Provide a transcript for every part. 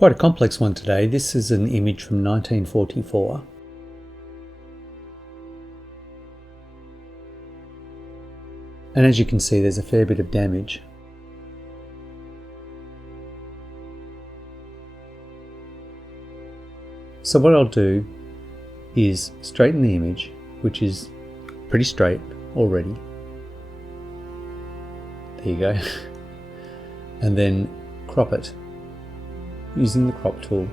Quite a complex one today. This is an image from 1944. And as you can see, there's a fair bit of damage. So what I'll do is straighten the image, which is pretty straight already. There you go. And then crop it using the crop tool.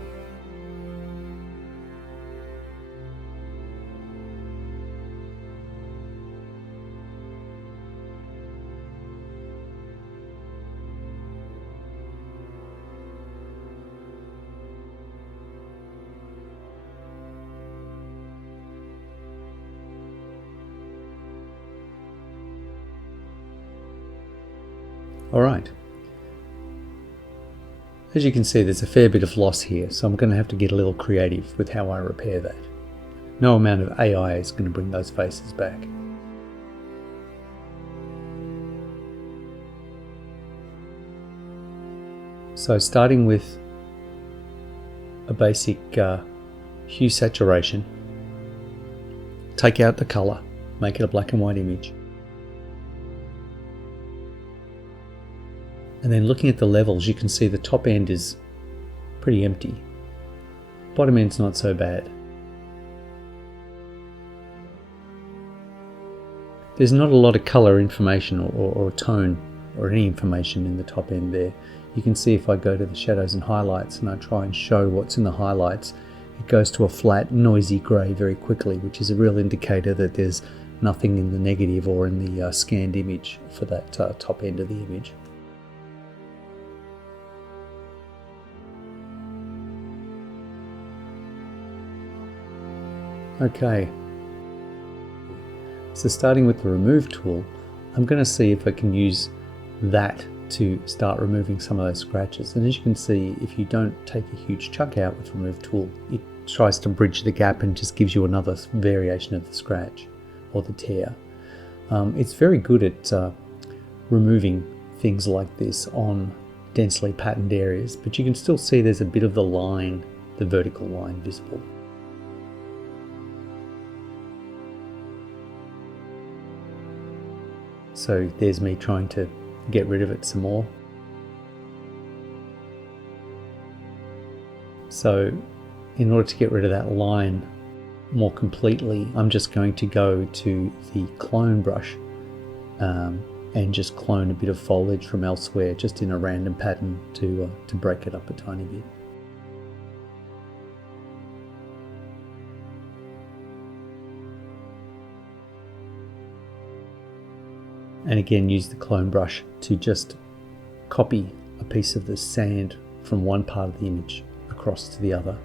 Alright, as you can see, there's a fair bit of loss here, so I'm going to have to get a little creative with how I repair that. No amount of AI is going to bring those faces back. So starting with a basic hue saturation, take out the colour, make it a black and white image. And then looking at the levels, you can see the top end is pretty empty. Bottom end's not so bad. There's not a lot of colour information or tone or any information in the top end there. You can see if I go to the shadows and highlights and I try and show what's in the highlights, it goes to a flat, noisy grey very quickly, which is a real indicator that there's nothing in the negative or in the scanned image for that top end of the image. Okay, so starting with the remove tool, I'm going to see if I can use that to start removing some of those scratches. And as you can see, if you don't take a huge chunk out with remove tool, it tries to bridge the gap and just gives you another variation of the scratch or the tear. It's very good at removing things like this on densely patterned areas, but you can still see there's a bit of the line, the vertical line visible. So there's me trying to get rid of it some more. So in order to get rid of that line more completely, I'm just going to go to the clone brush and just clone a bit of foliage from elsewhere, just in a random pattern to break it up a tiny bit. And again, use the clone brush to just copy a piece of the sand from one part of the image across to the other.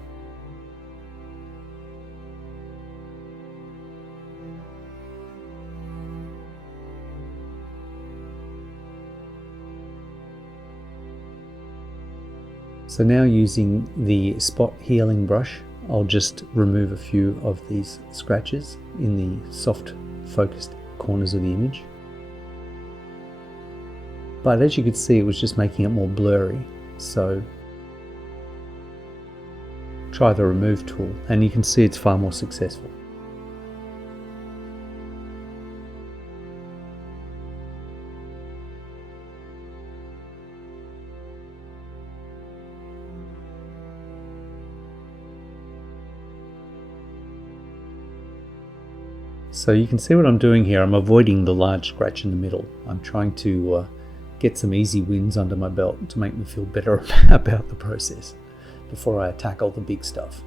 So now using the spot healing brush, I'll just remove a few of these scratches in the soft focused corners of the image. But as you could see, it was just making it more blurry. So try the remove tool and you can see it's far more successful. So you can see what I'm doing here. I'm avoiding the large scratch in the middle. I'm trying to get some easy wins under my belt to make me feel better about the process before I tackle the big stuff.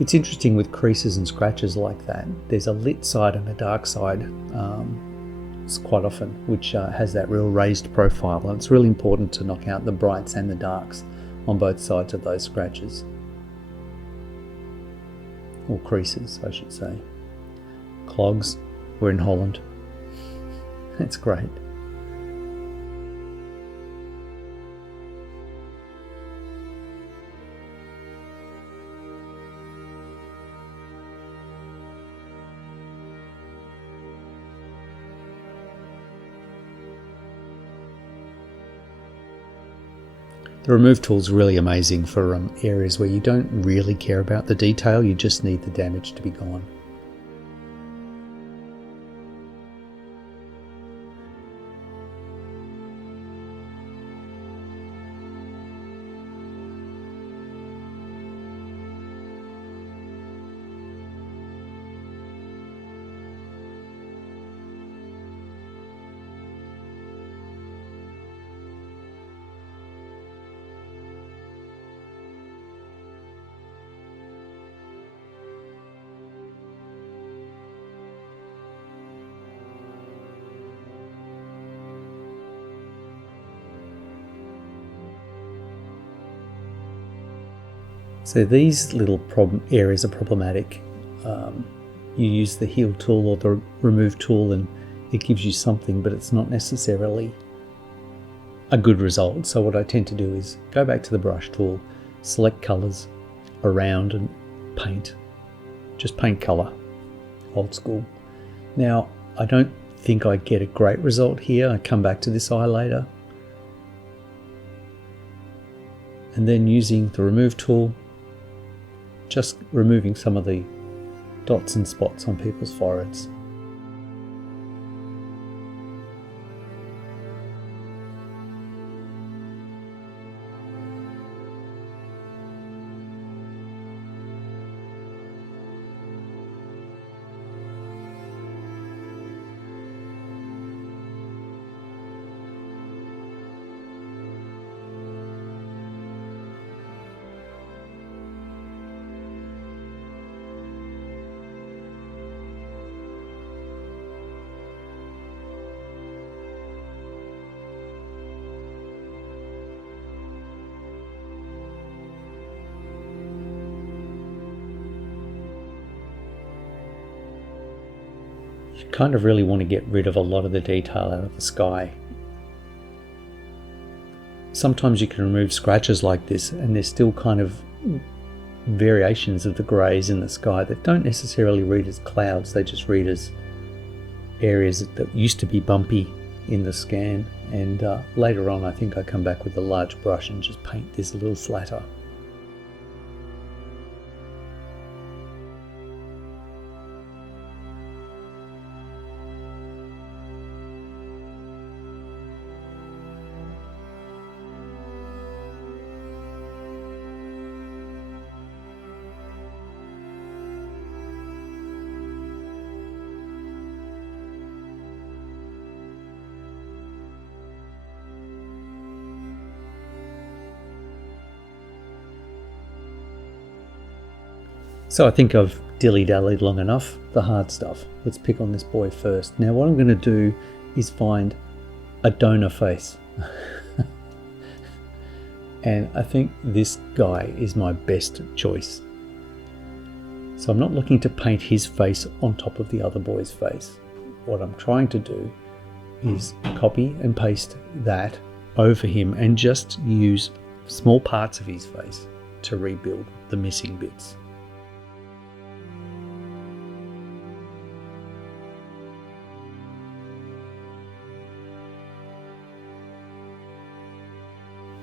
It's interesting with creases and scratches like that. There's a lit side and a dark side quite often, which has that real raised profile, and it's really important to knock out the brights and the darks on both sides of those scratches. Or creases, I should say. Clogs, we're in Holland. That's great. The remove tool is really amazing for areas where you don't really care about the detail, you just need the damage to be gone. So these little areas are problematic. You use the heal tool or the remove tool and it gives you something, but it's not necessarily a good result. So what I tend to do is go back to the brush tool, select colors around and paint. Just paint color, old school. Now, I don't think I get a great result here. I come back to this eye later. And then using the remove tool, just removing some of the dots and spots on people's foreheads. You kind of really want to get rid of a lot of the detail out of the sky. Sometimes you can remove scratches like this and there's still kind of variations of the greys in the sky that don't necessarily read as clouds, they just read as areas that used to be bumpy in the scan. And later on I think I come back with a large brush and just paint this a little flatter. So I think I've dilly-dallied long enough, the hard stuff. Let's pick on this boy first. Now what I'm going to do is find a donor face. And I think this guy is my best choice. So I'm not looking to paint his face on top of the other boy's face. What I'm trying to do is copy and paste that over him and just use small parts of his face to rebuild the missing bits.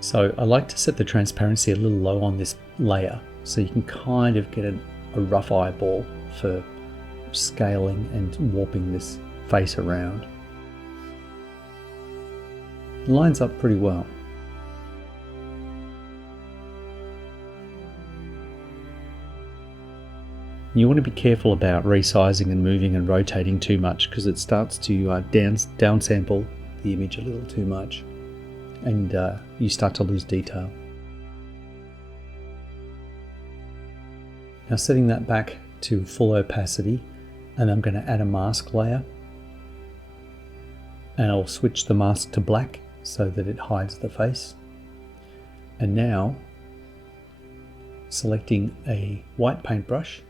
So I like to set the transparency a little low on this layer so you can kind of get a rough eyeball for scaling and warping this face around. It lines up pretty well. You want to be careful about resizing and moving and rotating too much because it starts to downsample the image a little too much. And you start to lose detail. Now setting that back to full opacity, and I'm going to add a mask layer, and I'll switch the mask to black so that it hides the face. And now selecting a white paintbrush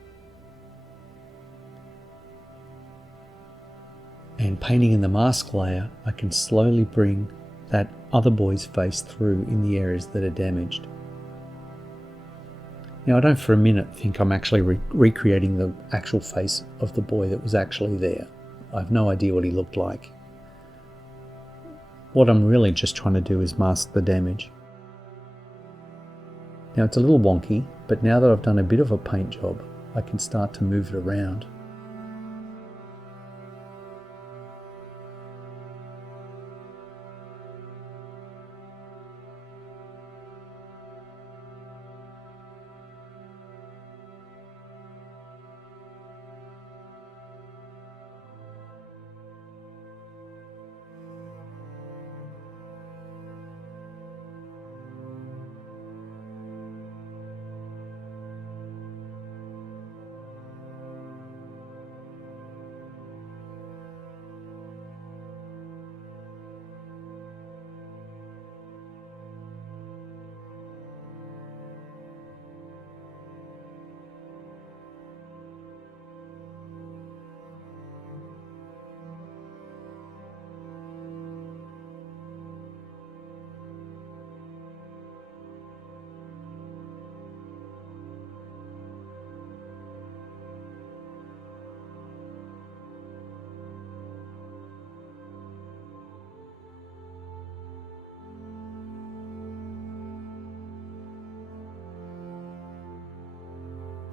and painting in the mask layer, I can slowly bring that other boy's face through in the areas that are damaged. Now I don't for a minute think I'm actually recreating the actual face of the boy that was actually there. I have no idea what he looked like. What I'm really just trying to do is mask the damage. Now it's a little wonky, but now that I've done a bit of a paint job, I can start to move it around.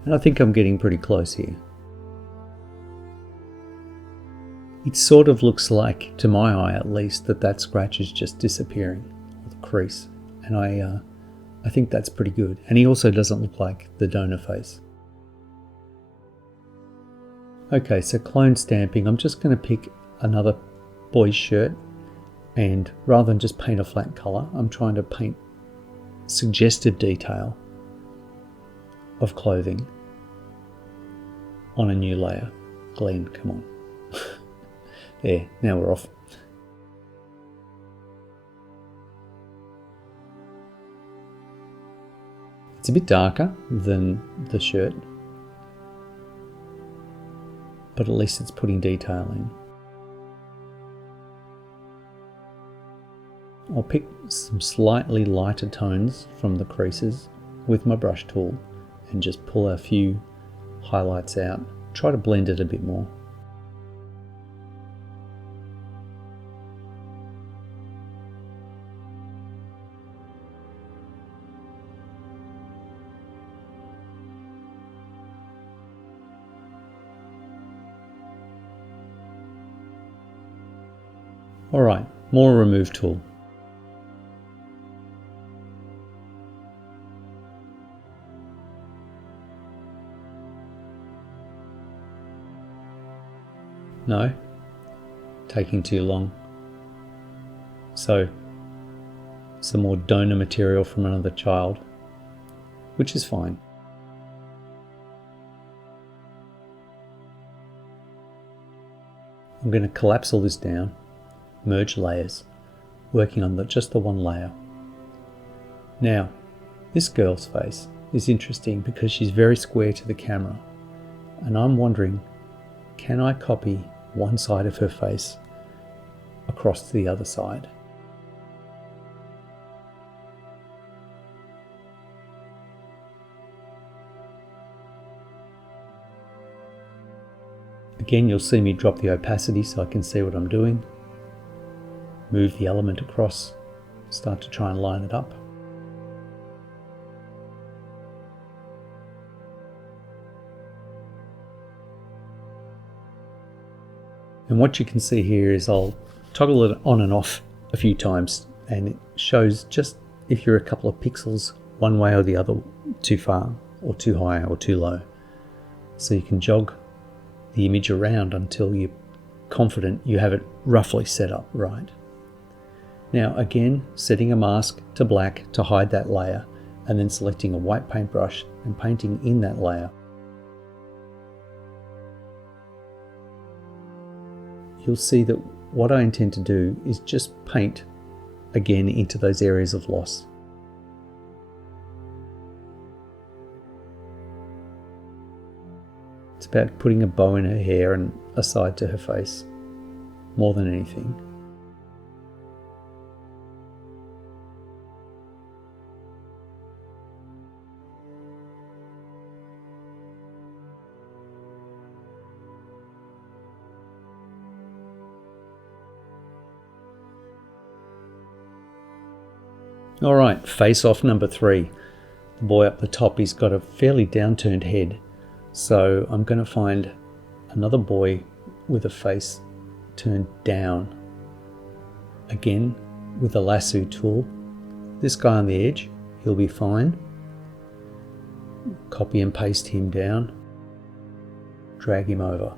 And I think I'm getting pretty close here. It sort of looks like, to my eye at least, that scratch is just disappearing, or the crease. And I think that's pretty good. And he also doesn't look like the donor face. Okay, so clone stamping. I'm just going to pick another boy's shirt, and rather than just paint a flat colour, I'm trying to paint suggestive detail of clothing on a new layer. Glenn, come on. There, now we're off. It's a bit darker than the shirt, but at least it's putting detail in. I'll pick some slightly lighter tones from the creases with my brush tool and just pull a few highlights out. Try to blend it a bit more. Alright, more remove tool. No, taking too long. So, some more donor material from another child, which is fine. I'm going to collapse all this down, merge layers, working on just the one layer. Now, this girl's face is interesting because she's very square to the camera, and I'm wondering, can I copy one side of her face across to the other side? Again, you'll see me drop the opacity so I can see what I'm doing. Move the element across, start to try and line it up. And what you can see here is I'll toggle it on and off a few times, and it shows just if you're a couple of pixels one way or the other too far or too high or too low. So you can jog the image around until you're confident you have it roughly set up right. Now again, setting a mask to black to hide that layer, and then selecting a white paintbrush and painting in that layer. You'll see that what I intend to do is just paint again into those areas of loss. It's about putting a bow in her hair and a side to her face, more than anything. Alright, face off number 3. the boy up the top, he's got a fairly downturned head. So I'm going to find another boy with a face turned down. Again, with a lasso tool. This guy on the edge, he'll be fine. Copy and paste him down. Drag him over.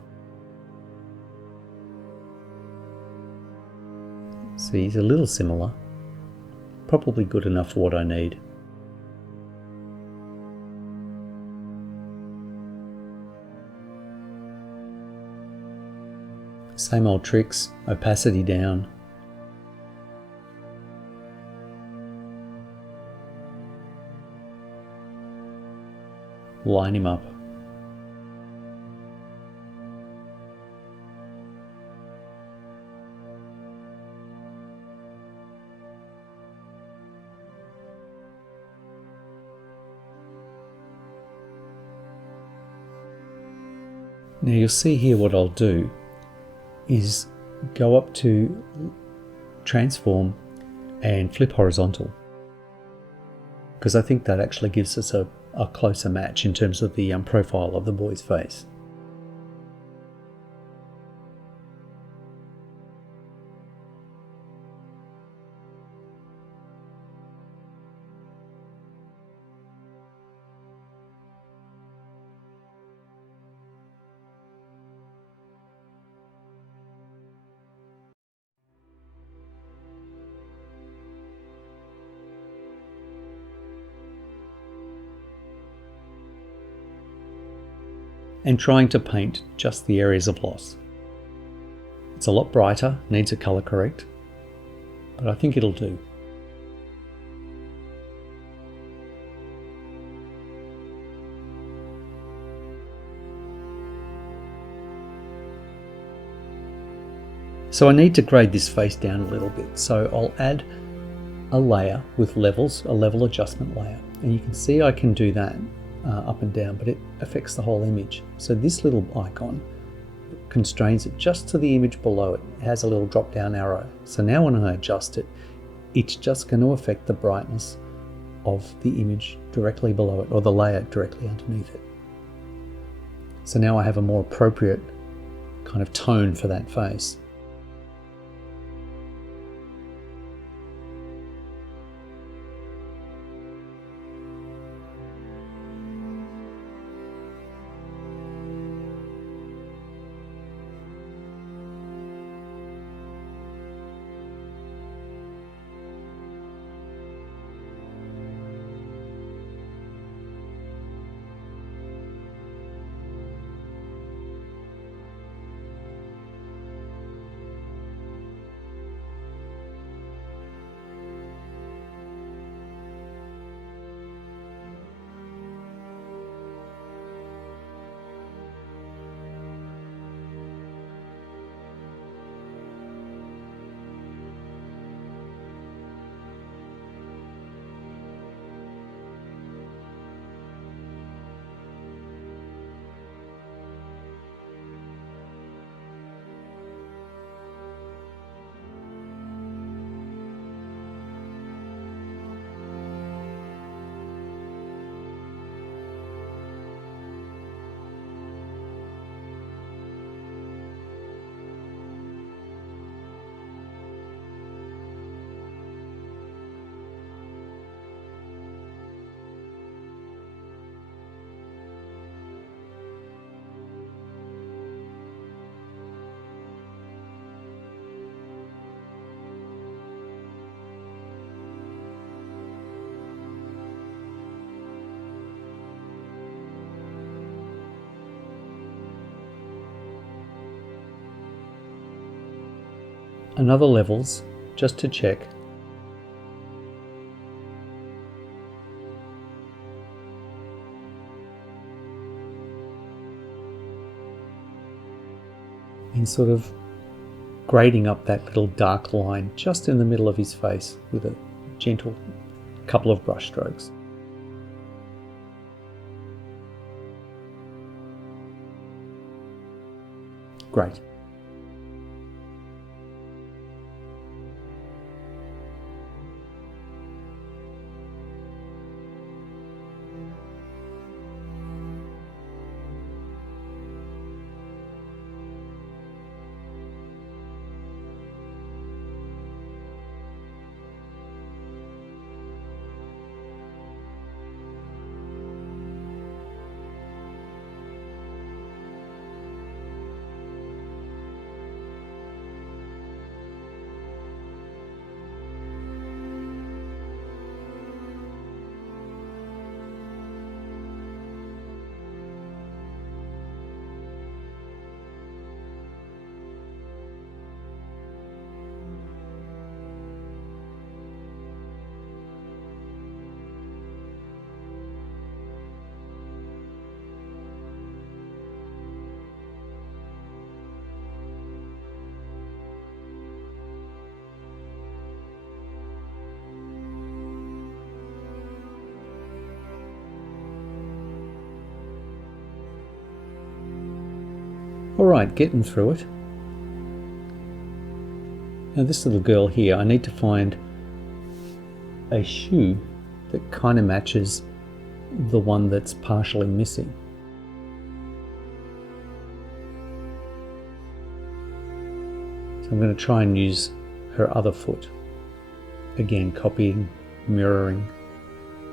See, he's a little similar. Probably good enough for what I need. Same old tricks, opacity down. Line him up. Now you'll see here what I'll do is go up to transform and flip horizontal, because I think that actually gives us a closer match in terms of the profile of the boy's face. And trying to paint just the areas of loss. It's a lot brighter, needs a color correct, but I think it'll do. So I need to grade this face down a little bit, so I'll add a layer with levels, a level adjustment layer, and you can see I can do that up and down, but it affects the whole image. So this little icon constrains it just to the image below it. It has a little drop down arrow. So now when I adjust it, it's just going to affect the brightness of the image directly below it, or the layer directly underneath it. So now I have a more appropriate kind of tone for that face. Another levels, just to check. And sort of grading up that little dark line just in the middle of his face with a gentle couple of brush strokes. Great. Alright, getting through it. Now this little girl here, I need to find a shoe that kind of matches the one that's partially missing. So I'm going to try and use her other foot. Again, copying, mirroring,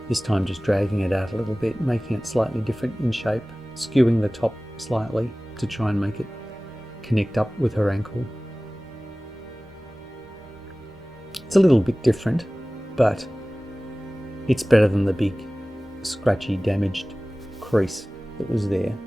this time just dragging it out a little bit, making it slightly different in shape, skewing the top slightly to try and make it connect up with her ankle. It's a little bit different, but it's better than the big scratchy, damaged crease that was there.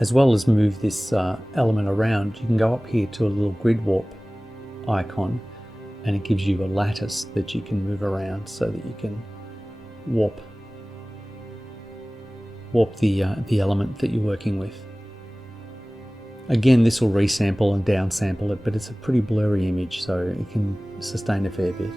As well as move this element around, you can go up here to a little grid warp icon, and it gives you a lattice that you can move around so that you can warp the element that you're working with. Again, this will resample and downsample it, but it's a pretty blurry image, so it can sustain a fair bit.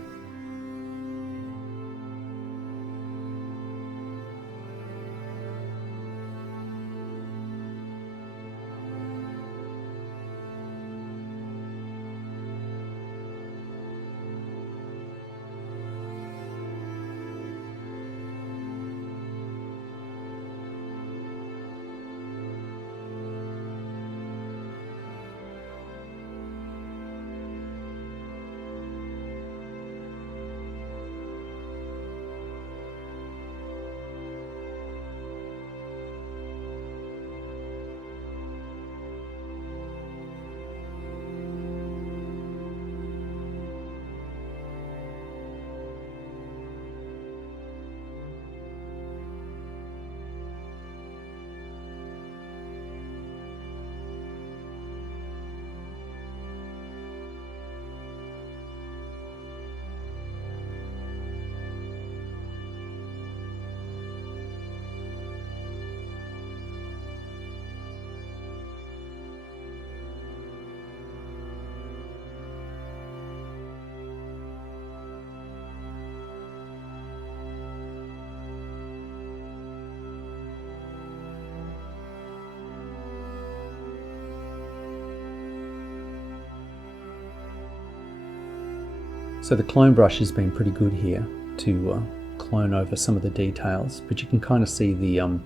So the clone brush has been pretty good here to clone over some of the details, but you can kind of see the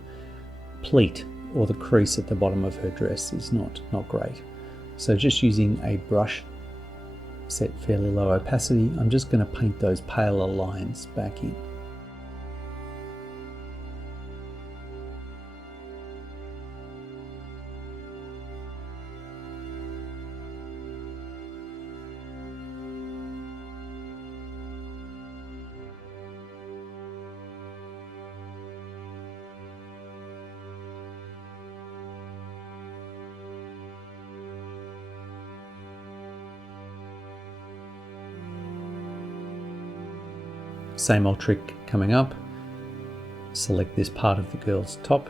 pleat or the crease at the bottom of her dress is not great. So just using a brush set fairly low opacity, I'm just going to paint those paler lines back in. Same old trick coming up. Select this part of the girl's top.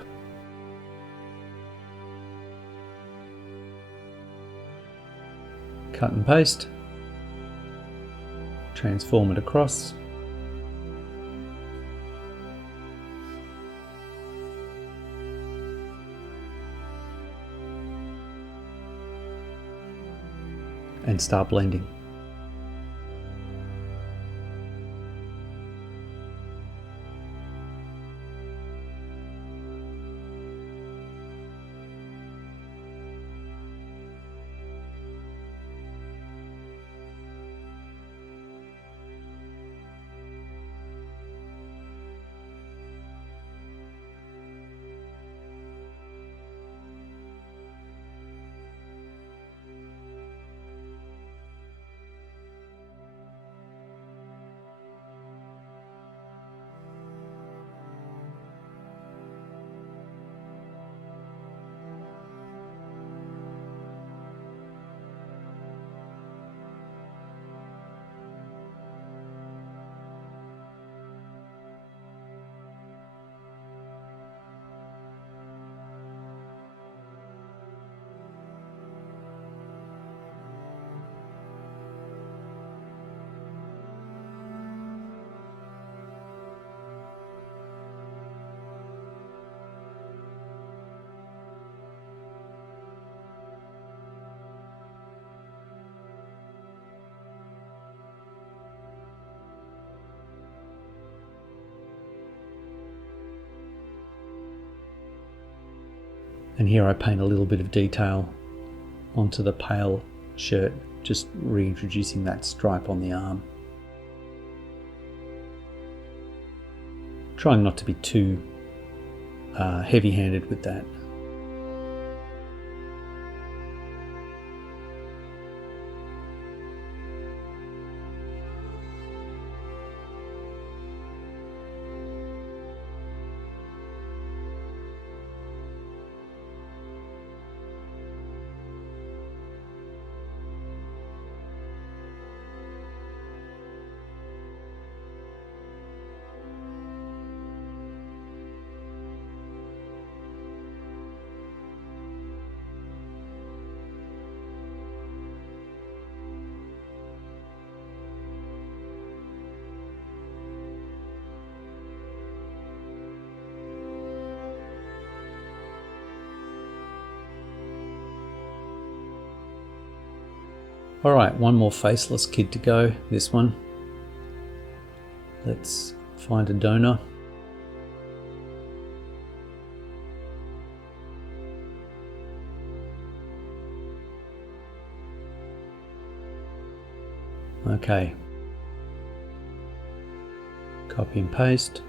Cut and paste. Transform it across. And start blending. And here I paint a little bit of detail onto the pale shirt, just reintroducing that stripe on the arm. Trying not to be too heavy-handed with that. Alright, one more faceless kid to go, this one. Let's find a donor. Okay. Copy and paste.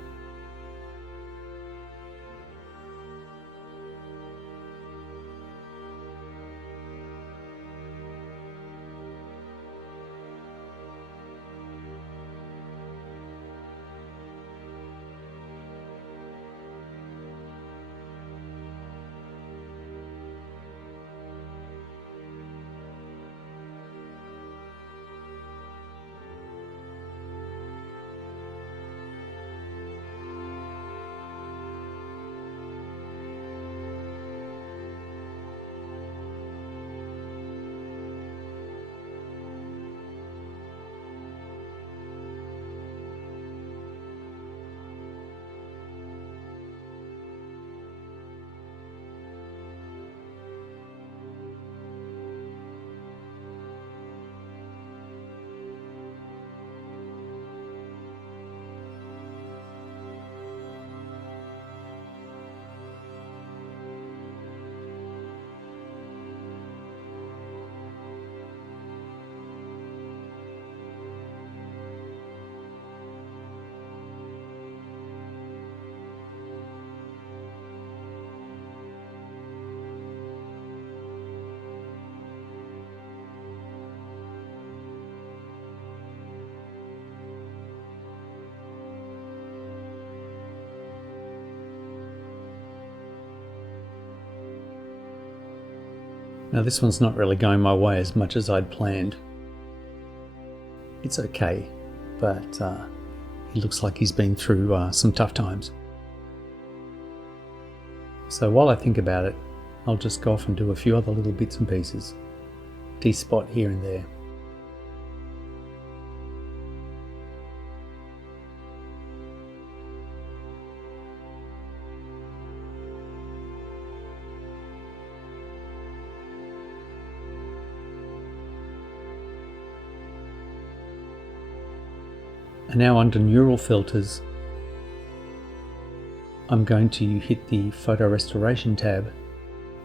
Now this one's not really going my way as much as I'd planned. It's okay, but he looks like he's been through some tough times. So while I think about it, I'll just go off and do a few other little bits and pieces. T-spot here and there. And now under neural filters, I'm going to hit the photo restoration tab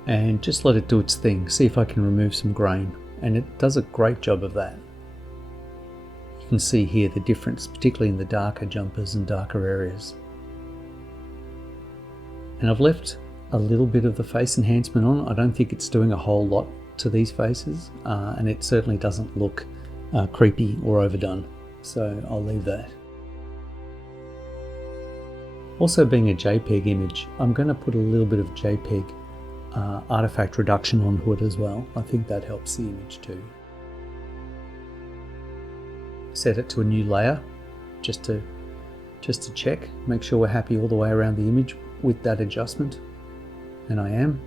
and just let it do its thing, see if I can remove some grain, and it does a great job of that. You can see here the difference, particularly in the darker jumpers and darker areas. And I've left a little bit of the face enhancement on. I don't think it's doing a whole lot to these faces, and it certainly doesn't look creepy or overdone. So I'll leave that. Also, being a JPEG image, I'm going to put a little bit of JPEG artifact reduction onto it as well. I think that helps the image too. Set it to a new layer just to check, make sure we're happy all the way around the image with that adjustment, and I am.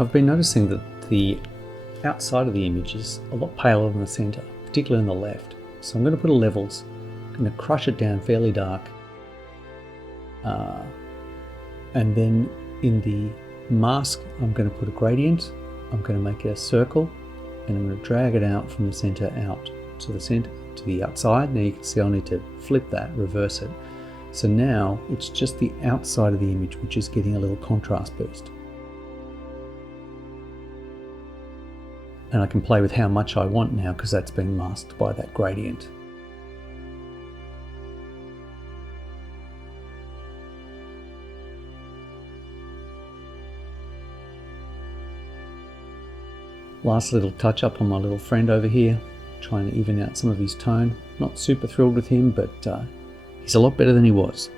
I've been noticing that the outside of the image is a lot paler than the center, particularly on the left. So I'm going to put a levels, I'm going to crush it down fairly dark, and then in the mask I'm going to put a gradient. I'm going to make it a circle, and I'm going to drag it out from the center out to the center, to the outside. Now you can see I need to flip that, reverse it. So now it's just the outside of the image which is getting a little contrast boost. And I can play with how much I want now because that's been masked by that gradient. Last little touch up on my little friend over here, trying to even out some of his tone. Not super thrilled with him, but he's a lot better than he was.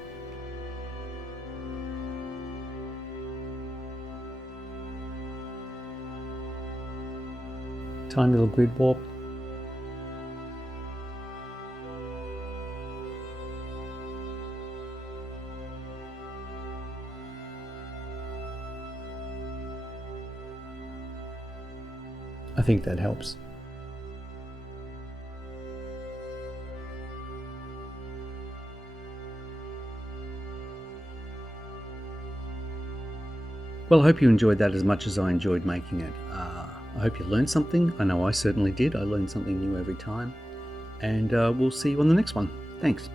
Tiny little grid warp. I think that helps. Well, I hope you enjoyed that as much as I enjoyed making it. I hope you learned something. I know I certainly did. I learn something new every time. And we'll see you on the next one. Thanks.